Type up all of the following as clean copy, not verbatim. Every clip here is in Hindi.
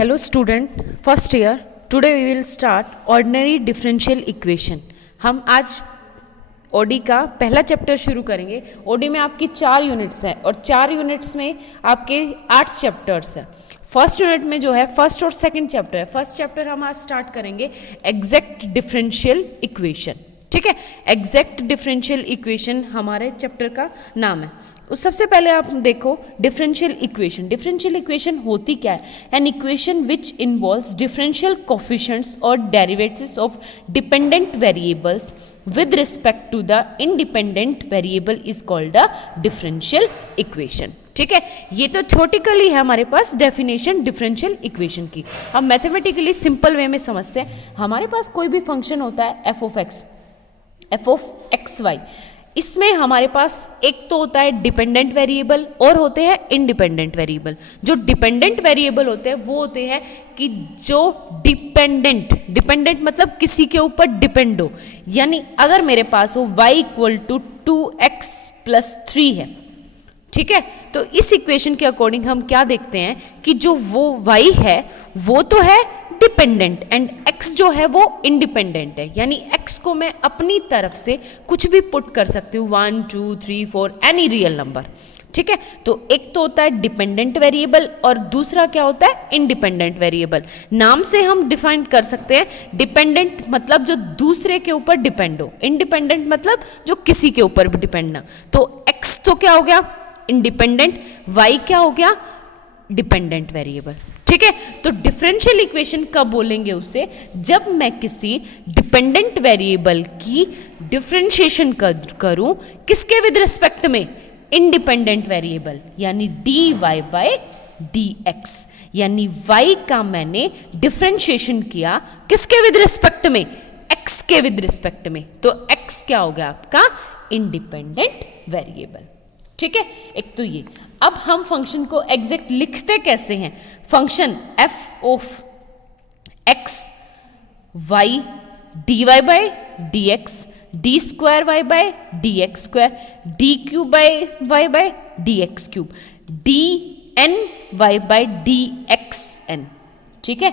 Hello student, first year. Today we will start ordinary differential equation. हम आज ओडी का पहला चैप्टर शुरू करेंगे. ओडी में आपकी 4 यूनिट्स हैं और 4 यूनिट्स में आपके 8 चैप्टर्स हैं. फर्स्ट यूनिट में जो है फर्स्ट और सेकंड चैप्टर है. फर्स्ट चैप्टर हम आज स्टार्ट करेंगे एग्जैक्ट डिफरेंशियल इक्वेशन. ठीक है, एग्जैक्ट डिफरेंशियल इक्वेशन हमारे चैप्टर का नाम है. उस सबसे पहले आप देखो डिफरेंशियल इक्वेशन. डिफरेंशियल इक्वेशन होती क्या है? An equation which involves differential coefficients और derivatives of dependent variables with respect to the independent variable is called a differential equation. ठीक है, ये तो थ्योरेटिकली है हमारे पास डेफिनेशन डिफरेंशियल इक्वेशन की. हम मैथमेटिकली सिंपल वे में समझते हैं. हमारे पास कोई भी फंक्शन होता है एफ ऑफ एक्स वाई. इसमें हमारे पास एक तो होता है डिपेंडेंट वेरिएबल और होते हैं इंडिपेंडेंट वेरिएबल. जो डिपेंडेंट वेरिएबल होते हैं वो होते हैं कि जो डिपेंडेंट मतलब किसी के ऊपर डिपेंड हो. यानी अगर मेरे पास हो y इक्वल टू 2x + 3 है. ठीक है, तो इस इक्वेशन के अकॉर्डिंग हम क्या देखते हैं कि जो वो y है वो तो है डिपेंडेंट एंड x जो है वो इंडिपेंडेंट है. यानी x को मैं अपनी तरफ से कुछ भी पुट कर सकती हूँ, 1 2 3 4 एनी रियल नंबर. ठीक है, तो एक तो होता है डिपेंडेंट वेरिएबल और दूसरा क्या होता है इंडिपेंडेंट वेरिएबल. नाम से हम डिफाइन कर सकते हैं. डिपेंडेंट मतलब जो दूसरे के ऊपर डिपेंड हो, इंडिपेंडेंट मतलब जो किसी के ऊपर भी डिपेंड ना. तो x तो क्या हो गया इंडिपेंडेंट, y क्या हो गया डिपेंडेंट वेरिएबल. ठीक है, तो डिफरेंशियल इक्वेशन कब बोलेंगे उसे? जब मैं किसी डिपेंडेंट वेरिएबल की डिफरेंशिएशन करूं किसके विद रिस्पेक्ट में? इंडिपेंडेंट वेरिएबल, यानी dy बाय dx. यानी y का मैंने डिफरेंशिएशन किया किसके विद रिस्पेक्ट में? x के विद रिस्पेक्ट में. तो x क्या हो गया आपका इंडिपेंडेंट वेरिएबल. ठीक है, एक तो ये. अब हम फंक्शन को एग्जैक्ट लिखते कैसे हैं? Function f of x y dy by dx d square y by d x square d cube by y by d x cube d n y by d x n. ठीक है,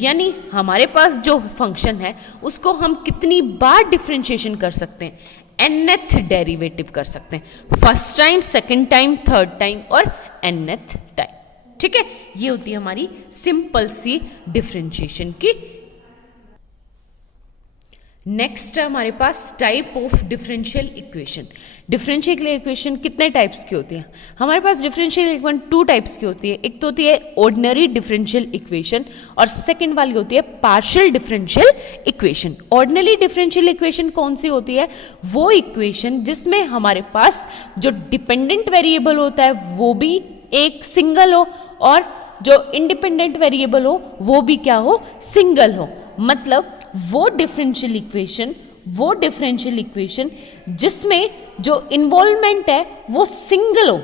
यानी हमारे पास जो फंक्शन है उसको हम कितनी बार डिफरेंशिएशन कर सकते हैं? nth डेरिवेटिव कर सकते हैं. First time, second time, third time और nth टाइम. ठीक है, ये होती है हमारी सिंपल सी डिफरेंशिएशन की. नेक्स्ट है हमारे पास type of differential equation. Differential equation कितने टाइप्स की होती है? हमारे पास डिफरेंशियल इक्वेशन 2 टाइप्स की होती है. एक तो होती है ऑर्डिनरी डिफरेंशियल इक्वेशन और सेकंड वाली होती है partial differential equation. Ordinary differential equation कौन सी होती है? वो इक्वेशन जिसमें हमारे पास जो डिपेंडेंट वेरिएबल होता है वो भी एक सिंगल हो और जो इंडिपेंडेंट वेरिएबल हो वो भी क्या हो? सिंगल हो. मतलब वो डिफरेंशियल इक्वेशन जिसमें जो इन्वॉल्वमेंट है वो सिंगल हो.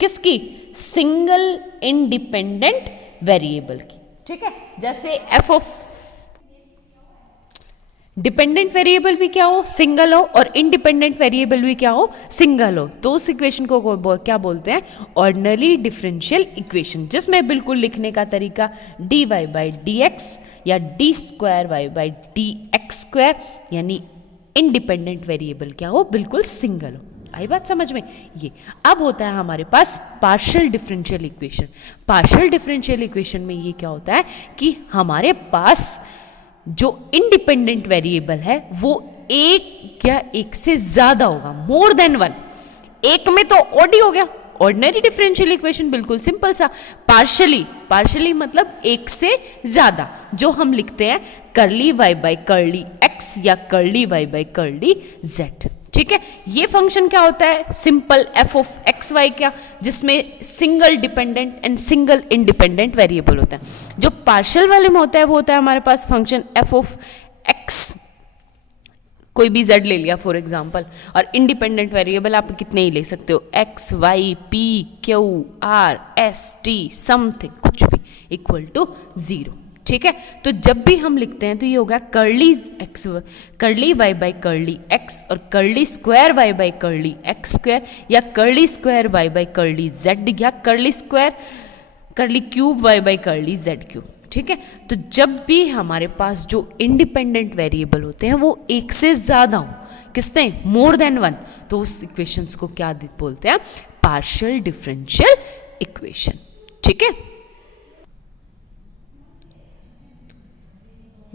किसकी? सिंगल इंडिपेंडेंट वेरिएबल की. ठीक है, जैसे एफ ऑफ डिपेंडेंट वेरिएबल भी क्या हो? सिंगल हो और इंडिपेंडेंट वेरिएबल भी क्या हो? सिंगल हो. तो उस इक्वेशन को क्या बोलते हैं? ऑर्डिनरी डिफरेंशियल इक्वेशन, जिसमें बिल्कुल लिखने का तरीका dy बाय dx या d square y by d x square, यानी इंडिपेंडेंट वेरिएबल क्या हो? बिल्कुल सिंगल हो. आई बात समझ में? ये अब होता है हमारे पास partial differential equation. Partial differential equation में ये क्या होता है कि हमारे पास जो इंडिपेंडेंट वेरिएबल है वो एक या एक से ज्यादा होगा, मोर देन वन. एक में तो ओडी हो गया, ऑर्डिनरी डिफरेंशियल इक्वेशन बिल्कुल सिंपल सा. पार्शियली मतलब एक से ज्यादा, जो हम लिखते हैं curly y by curly x या curly y by curly z. ठीक है, ये फंक्शन क्या होता है? Simple f of x y क्या, जिसमें single dependent and single independent variable होता है. जो पार्शियल वाले में होता है वो होता है हमारे पास फंक्शन एफ ऑफ एक्स, कोई भी z ले लिया फॉर एग्जाम्पल, और इंडिपेंडेंट वेरिएबल आप कितने ही ले सकते हो, x y p q r s t something कुछ भी इक्वल टू 0. ठीक है, तो जब भी हम लिखते हैं तो ये होगा curly y by curly x और curly square y by curly x square या curly square y by curly z या curly cube y by curly z cube. ठीक है। तो जब भी हमारे पास जो इंडिपेंडेंट वेरिएबल होते हैं वो एक से ज़्यादा हो, किसने, मोर देन वन, तो उस इक्वेशंस को क्या बोलते हैं, पार्शियल डिफरेंशियल इक्वेशन। ठीक है,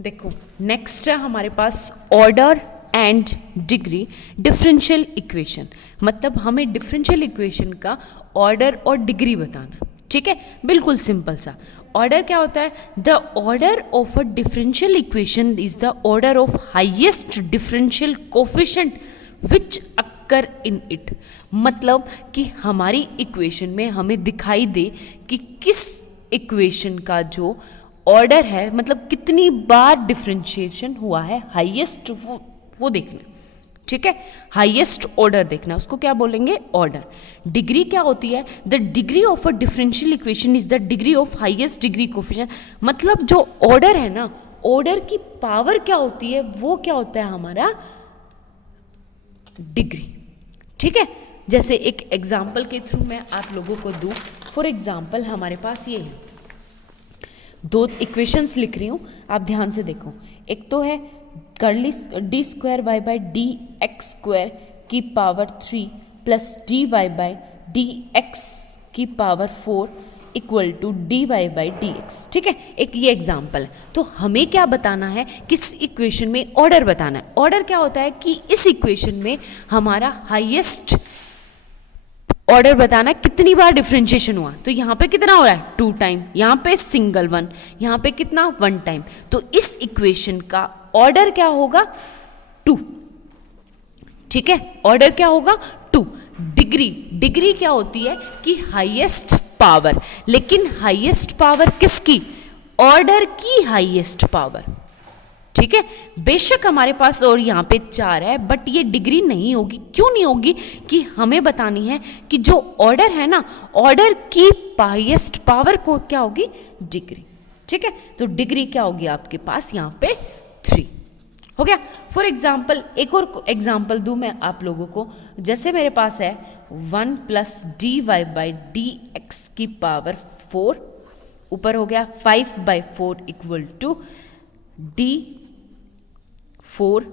देखो नेक्स्ट है हमारे पास order and degree differential equation. मतलब हमें डिफरेंशियल इक्वेशन का ऑर्डर और डिग्री बताना। ठीक है, बिल्कुल सिंपल सा। ऑर्डर क्या होता है, the order of a differential equation is the order of highest differential coefficient which occur in it. मतलब कि हमारी इक्वेशन में हमें दिखाई दे कि किस इक्वेशन का जो ऑर्डर है, मतलब कितनी बार डिफरेंशिएशन हुआ है, हाईएस्ट वो देखना। ठीक है, हाईएस्ट ऑर्डर देखना, उसको क्या बोलेंगे, ऑर्डर। डिग्री क्या होती है, the degree of a differential equation is the degree of highest degree coefficient. मतलब जो ऑर्डर है ना, ऑर्डर की पावर क्या होती है, वो क्या होता है हमारा डिग्री। ठीक है, जैसे एक एग्जाम्पल के थ्रू मैं आप लोगों को दूं। फॉर एग्जाम्पल हमारे पास ये है, दो इक्वेशंस लिख रही हूं, आप ध्यान से देखो। एक तो है curly d square y by d x square की power 3 plus d y by d x की power 4 equal to d y by d x. ठीक है, एक ये एग्जाम्पल है। तो हमें क्या बताना है, किस इक्वेशन में ऑर्डर बताना है। ऑर्डर क्या होता है कि इस इक्वेशन में हमारा हाईएस्ट ऑर्डर बताना कितनी बार डिफरेंशिएशन हुआ। तो यहाँ पे कितना हो रहा है, 2 टाइम, यहाँ पे सिंगल 1, यहाँ पे कितना 1 टाइम। तो इस इक्वेशन का ऑर्डर क्या होगा, 2। ठीक है, ऑर्डर क्या होगा, 2। डिग्री, डिग्री क्या होती है कि हाईएस्ट पावर, लेकिन हाईएस्ट पावर किसकी, ऑर्डर की हाईएस्ट पावर। ठीक है, बेशक हमारे पास और यहाँ पे 4 है, बट ये डिग्री नहीं होगी। क्यों नहीं होगी, कि हमें बतानी है कि जो ऑर्डर है ना, ऑर्डर की हाईएस्ट पावर को क्या होगी, डिग्री। ठीक है, तो डिग्री क्या होगी आपके पास यहाँ पे 3 हो गया। फॉर एग्जाम्पल एक और एग्जाम्पल दूं मैं आप लोगों को। जैसे मेरे पास है 1 plus d y by d x की पावर 4, ऊपर हो गया 5 by 4 equal to d 4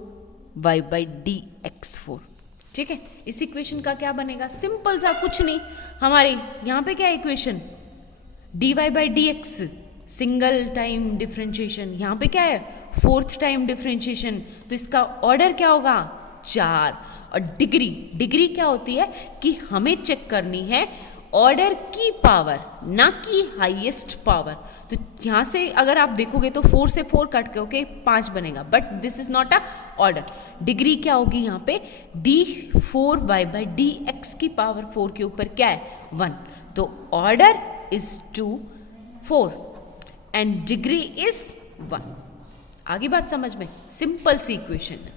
y by d x 4। ठीक है, इस इक्वेशन का क्या बनेगा, सिंपल सा, कुछ नहीं, हमारी यहाँ पे क्या equation, d y by d x single time differentiation, यहाँ पे क्या है 4th टाइम डिफरेंशिएशन। तो इसका ऑर्डर क्या होगा, 4। और डिग्री, डिग्री क्या होती है कि हमें चेक करनी है ऑर्डर की पावर, ना कि हाईएस्ट पावर। तो यहाँ से अगर आप देखोगे तो 4 से 4 कट के ओके 5 बनेगा, but this is not a order. Degree क्या होगी यहाँ पे, d 4 y by d x की पावर 4 के ऊपर क्या है 1। तो order is 2 4 and degree is 1। आगे बात समझ में, सिंपल सी इक्वेशन है।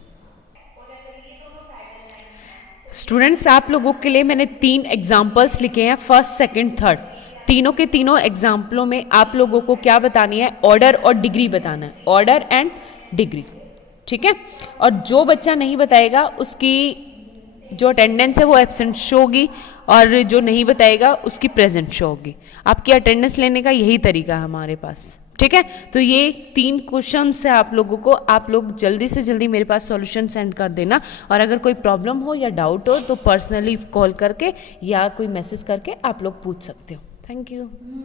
स्टूडेंट्स आप लोगों के लिए मैंने 3 एग्जाम्पल्स लिखे हैं, फर्स्ट सेकंड थर्ड। तीनों के तीनों एग्जाम्पलों में आप लोगों को क्या बतानी है, ऑर्डर और डिग्री बताना है, ऑर्डर एंड डिग्री। ठीक है, और जो बच्चा नहीं बताएगा उसकी जो अटेंडेंस है वो एब्सेंट शो होगी, और जो नहीं बताएगा उसकी प्रेजेंट शो होगी। आपकी अटेंडेंस लेने का यही तरीका है हमारे पास। ठीक है, तो ये 3 क्वेश्चन है आप लोगों को, आप लोग जल्दी से जल्दी मेरे पास सॉल्यूशन सेंड कर देना। और अगर कोई प्रॉब्लम हो या डाउट हो तो पर्सनली कॉल करके या कोई मैसेज करके आप लोग पूछ सकते हो। Thank you.